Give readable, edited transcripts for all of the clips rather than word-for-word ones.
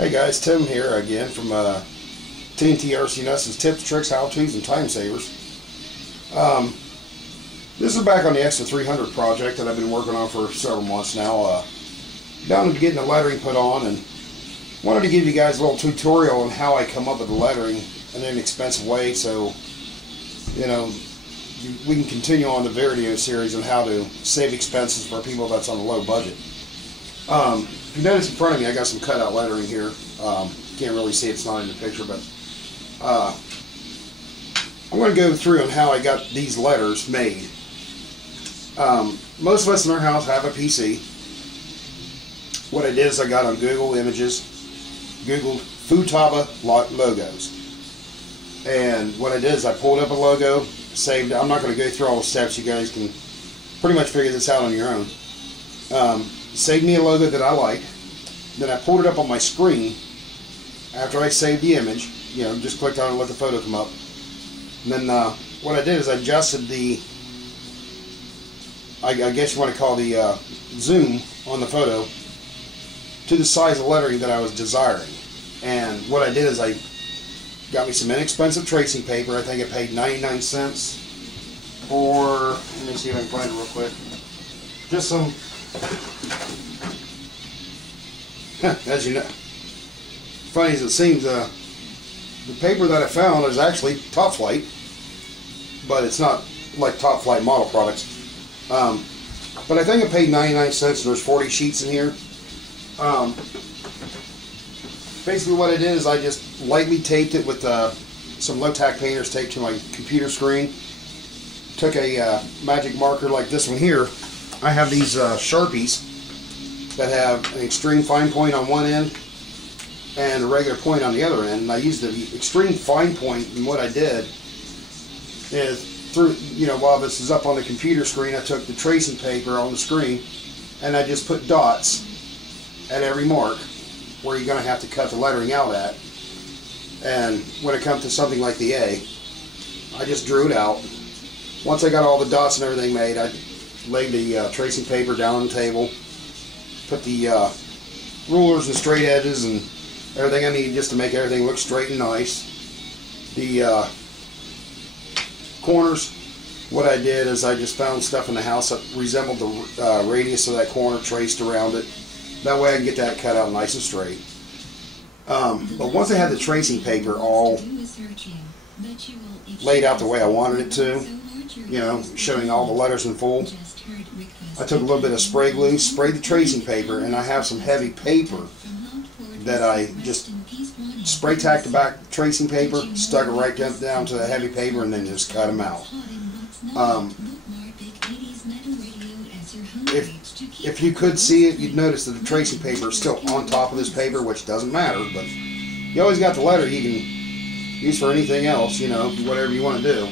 Hey guys, Tim here again from TNT RC Nuts' Tips, Tricks, How-Tos, and Time Savers. This is back on the Extra 300 project that I've been working on for several months now. Down to getting the lettering put on, and wanted to give you guys a little tutorial on how I come up with the lettering in an inexpensive way, so you know we can continue on the video series on how to save expenses for people that's on a low budget. If you notice in front of me, I got some cutout lettering here. Can't really see, it's not in the picture, but I'm going to go through on how I got these letters made. Most of us in our house have a PC. What I did is I got on Google Images, Googled Futaba logos, and what I did is I pulled up a logo, saved it. I'm not going to go through all the steps. You guys can pretty much figure this out on your own. Saved me a logo that I liked. Then I pulled it up on my screen after I saved the image. You know, just clicked on it and let the photo come up. And then what I did is I adjusted the, I guess you want to call the zoom on the photo to the size of lettering that I was desiring. And what I did is I got me some inexpensive tracing paper. I think I paid 99 cents for, let me see if I can find it real quick. Just some, as you know, funny as it seems, the paper that I found is actually Top Flight, but it's not like Top Flight model products. But I think I paid 99 cents, and there's 40 sheets in here. Basically what I did is I just lightly taped it with some low-tack painter's tape to my computer screen. Took a magic marker like this one here. I have these Sharpies that have an extreme fine point on one end and a regular point on the other end. And I used the extreme fine point, and what I did is, while this is up on the computer screen, I took the tracing paper on the screen and I just put dots at every mark where you're going to have to cut the lettering out at. And when it comes to something like the A, I just drew it out. Once I got all the dots and everything made, I laid the tracing paper down on the table, put the rulers and straight edges and everything I needed just to make everything look straight and nice. The corners, what I did is I just found stuff in the house that resembled the radius of that corner, traced around it. That way I can get that cut out nice and straight. But once I had the tracing paper all laid out the way I wanted it to, showing all the letters in full, I took a little bit of spray glue, sprayed the tracing paper, and I have some heavy paper that I just spray tacked the back tracing paper, stuck it right down to the heavy paper, and then just cut them out. If you could see it, you'd notice that the tracing paper is still on top of this paper, which doesn't matter, but you always got the letter you can use for anything else, whatever you want to do.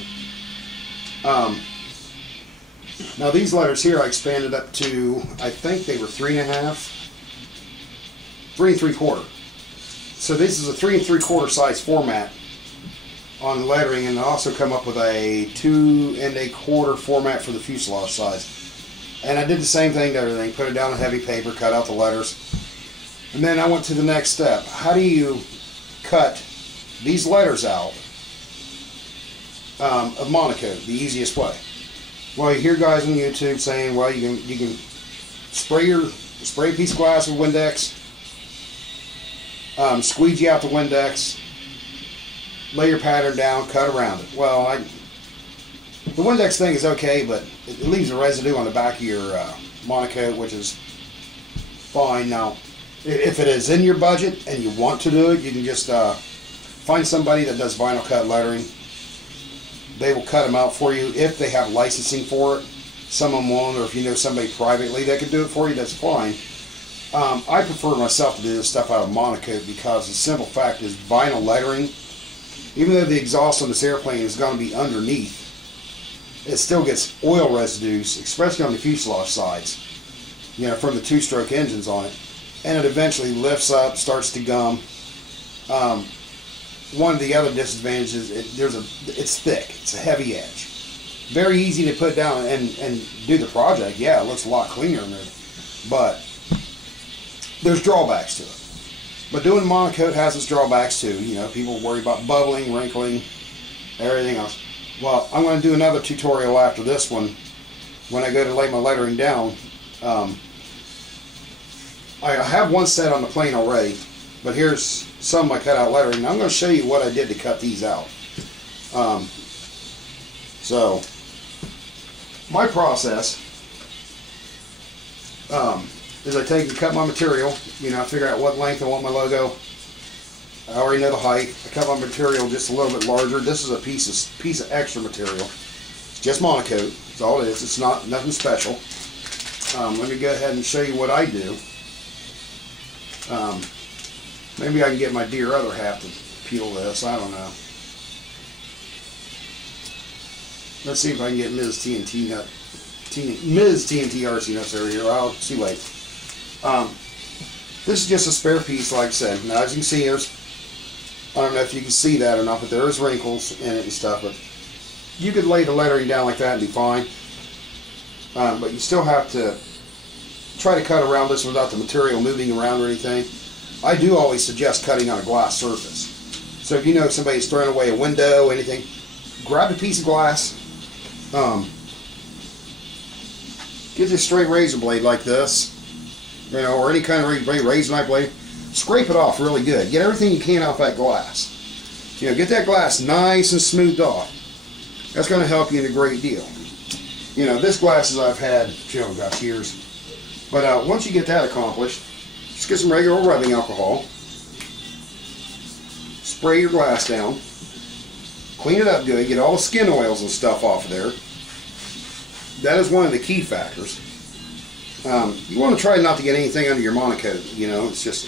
Now these letters here I expanded up to, I think they were 3 3/4. So this is a 3 3/4 size format on lettering, and I also come up with a 2 1/4 format for the fuselage size. And I did the same thing to everything, put it down on heavy paper, cut out the letters. And then I went to the next step. How do you cut these letters out of Monokote the easiest way? Well, you hear guys on YouTube saying, well, you can spray a piece of glass with Windex, squeegee out the Windex, lay your pattern down, cut around it. Well, the Windex thing is okay, but it leaves a residue on the back of your Monokote, which is fine. Now, if it is in your budget and you want to do it, you can just find somebody that does vinyl cut lettering. They will cut them out for you if they have licensing for it. Some of them won't, or if you know somebody privately that can do it for you, that's fine. I prefer myself to do this stuff out of Monokote because the simple fact is vinyl lettering, even though the exhaust on this airplane is going to be underneath, it still gets oil residues, especially on the fuselage sides, from the two-stroke engines on it, and it eventually lifts up, starts to gum. One of the other disadvantages is it's thick, it's a heavy edge. Very easy to put down and do the project. Yeah, it looks a lot cleaner, but there's drawbacks to it. But doing Monokote has its drawbacks too. You know, people worry about bubbling, wrinkling, everything else. Well, I'm going to do another tutorial after this one when I go to lay my lettering down. I have one set on the plane already, but here's some of my cutout lettering. I'm going to show you what I did to cut these out. So, my process is I take and cut my material. You know, I figure out what length I want my logo. I already know the height. I cut my material just a little bit larger. This is a piece of extra material. It's just Monokote. That's all it is. It's nothing special. Let me go ahead and show you what I do. Maybe I can get my dear other half to peel this. I don't know. Let's see if I can get Ms. TNT RC nuts over here. I'll see later. This is just a spare piece, like I said. Now, as you can see, I don't know if you can see that or not, but there's wrinkles in it and stuff. But you could lay the lettering down like that and be fine. But you still have to try to cut around this without the material moving around or anything. I do always suggest cutting on a glass surface. So if you know somebody's throwing away a window, anything, grab a piece of glass. Get a straight razor blade like this, you know, or any kind of razor knife blade. Scrape it off really good. Get everything you can off that glass. You know, get that glass nice and smoothed off. That's going to help you in a great deal. You know, this glass is I've had, oh gosh, years. But once you get that accomplished, just get some regular rubbing alcohol. Spray your glass down. Clean it up good. Get all the skin oils and stuff off of there. That is one of the key factors. You want to try not to get anything under your Monokote. You know, it's just...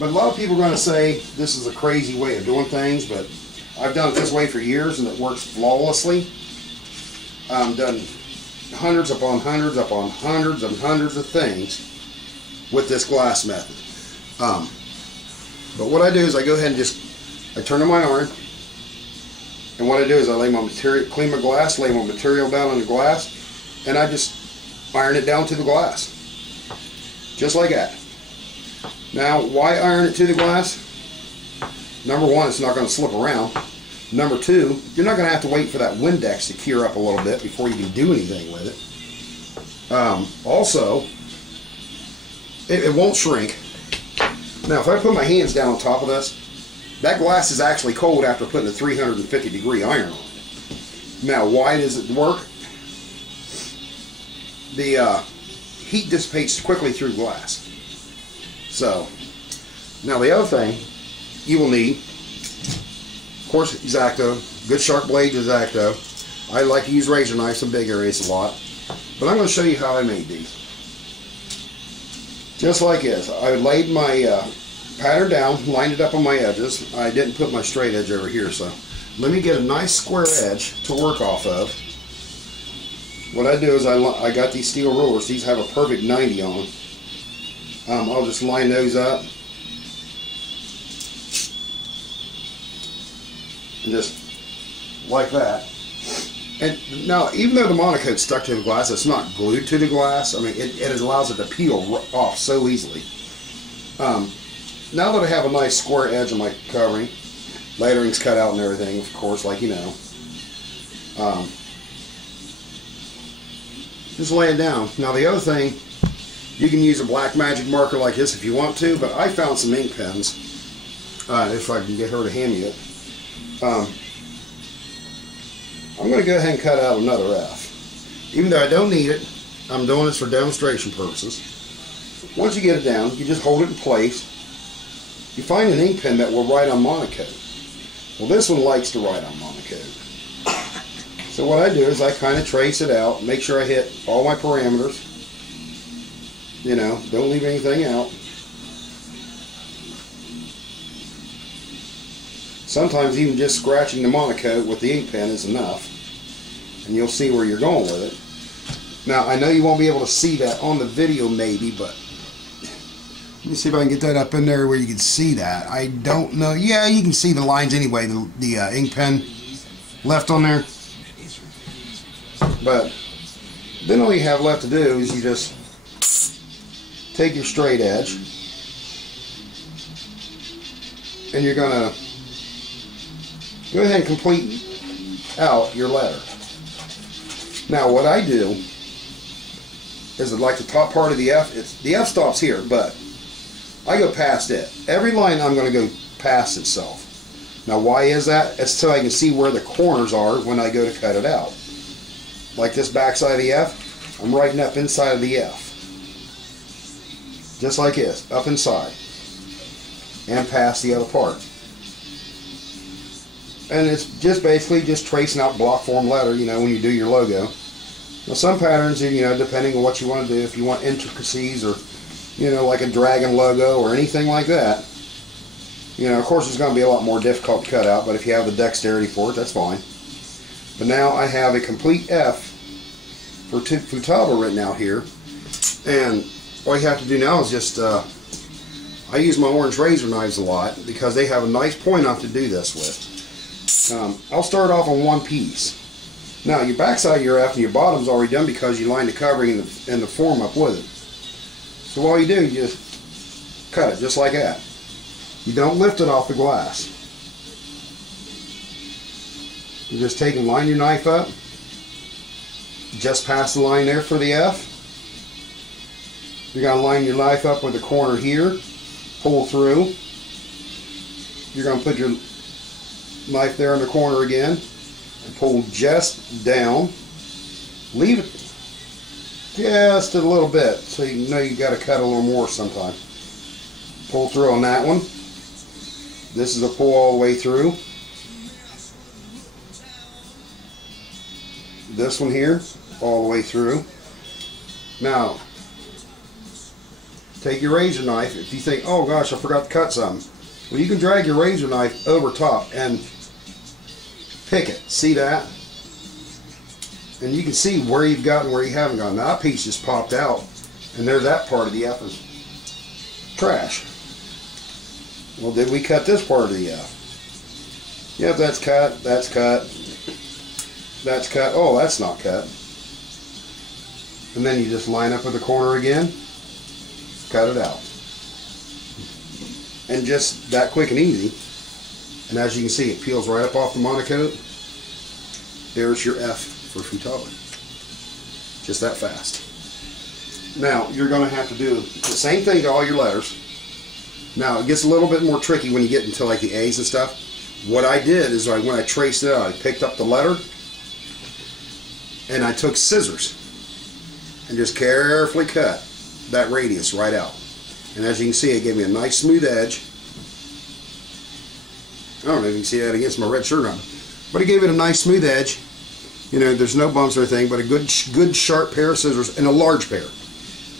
But a lot of people are going to say this is a crazy way of doing things, but I've done it this way for years and it works flawlessly. Done hundreds upon hundreds upon hundreds and hundreds of things with this glass method. But what I do is I go ahead and I turn on my iron, and what I do is I lay my material, clean my glass, lay my material down on the glass, and I just iron it down to the glass. Just like that. Now, why iron it to the glass? Number one, it's not going to slip around. Number two, you're not going to have to wait for that Windex to cure up a little bit before you can do anything with it. Also, it won't shrink. Now, if I put my hands down on top of this, that glass is actually cold after putting a 350-degree iron on it. Now, why does it work? The heat dissipates quickly through glass. So, now the other thing you will need, of course, X-Acto. Good sharp blade is X-Acto. I like to use razor knives in big areas a lot. But I'm going to show you how I made these. Just like this. I laid my pattern down, lined it up on my edges. I didn't put my straight edge over here, so let me get a nice square edge to work off of. What I do is I got these steel rulers. These have a perfect 90 on them. I'll just line those up and just like that. And now, even though the Monokote's stuck to the glass, it's not glued to the glass. I mean, it allows it to peel off so easily. Now that I have a nice square edge on my covering, lettering's cut out and everything, of course, like you know. Just lay it down. Now the other thing, you can use a black magic marker like this if you want to, but I found some ink pens, if I can get her to hand me it. I'm going to go ahead and cut out another F. Even though I don't need it, I'm doing this for demonstration purposes. Once you get it down, you just hold it in place. You find an ink pen that will write on Monokote. Well, this one likes to write on Monokote. So what I do is I kind of trace it out, make sure I hit all my parameters. You know, don't leave anything out. Sometimes even just scratching the Monokote with the ink pen is enough. And you'll see where you're going with it. Now, I know you won't be able to see that on the video maybe, but let me see if I can get that up in there where you can see that. I don't know. Yeah, you can see the lines anyway, the ink pen left on there. But then all you have left to do is you just take your straight edge and you're going to go ahead and complete out your letter. Now what I do is like the top part of the F, the F stops here, but I go past it. Every line I'm going to go past itself. Now why is that? It's so I can see where the corners are when I go to cut it out. Like this back side of the F, I'm writing up inside of the F. Just like this, up inside. And past the other part. And it's just basically just tracing out block form letter, you know, when you do your logo. Now some patterns, you know, depending on what you want to do, if you want intricacies or, you know, like a dragon logo or anything like that, you know, of course it's going to be a lot more difficult to cut out, but if you have the dexterity for it, that's fine. But now I have a complete F for Futaba written out here, and all you have to do now is just, I use my orange razor knives a lot because they have a nice point off to do this with. I'll start off on one piece. Now your backside of your F and your bottom's already done because you lined the covering and the form up with it. So all you do, you just cut it just like that. You don't lift it off the glass. You just take and line your knife up just past the line there for the F. You're going to line your knife up with the corner here, pull through. You're going to put your knife there in the corner again and pull just down. Leave it just a little bit so you know you got to cut a little more sometime. Pull through on that one. This is a pull all the way through. This one here, all the way through. Now, take your razor knife. If you think, oh gosh, I forgot to cut something. Well, you can drag your razor knife over top and pick it. See that? And you can see where you've gotten, where you haven't gotten. Now, that piece just popped out, and there's that part of the F is trash. Well, did we cut this part of the F? Yep, that's cut, that's cut, that's cut. Oh, that's not cut. And then you just line up with the corner again, cut it out. And just that quick and easy. And as you can see, it peels right up off the Monokote. There's your F for Futaba. Just that fast. Now, you're going to have to do the same thing to all your letters. Now, it gets a little bit more tricky when you get into like the A's and stuff. What I did is when I traced it out, I picked up the letter and I took scissors and just carefully cut that radius right out. And as you can see, it gave me a nice smooth edge. I don't know if you can see that against my red shirt on, but it gave it a nice smooth edge. You know, there's no bumps or anything, but a good sharp pair of scissors and a large pair.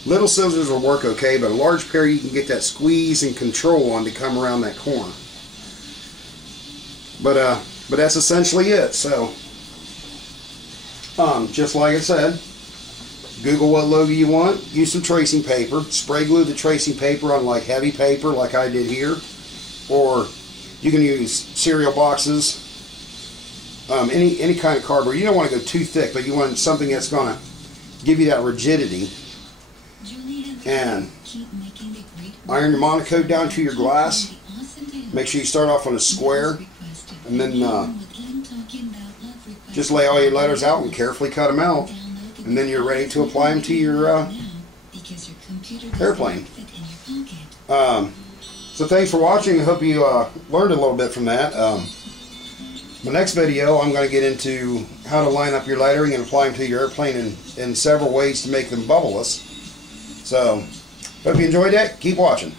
Little scissors will work okay, but a large pair you can get that squeeze and control on to come around that corner. But that's essentially it. So, just like I said, Google what logo you want, use some tracing paper, spray glue the tracing paper on like heavy paper like I did here, or you can use cereal boxes, any kind of cardboard. You don't want to go too thick, but you want something that's going to give you that rigidity. And iron your Monokote down to your glass. Make sure you start off on a square, and then just lay all your letters out and carefully cut them out, and then you're ready to apply them to your airplane. So thanks for watching. I hope you learned a little bit from that. My next video, I'm going to get into how to line up your lettering and apply them to your airplane in several ways to make them bubbleless. So, hope you enjoyed that. Keep watching.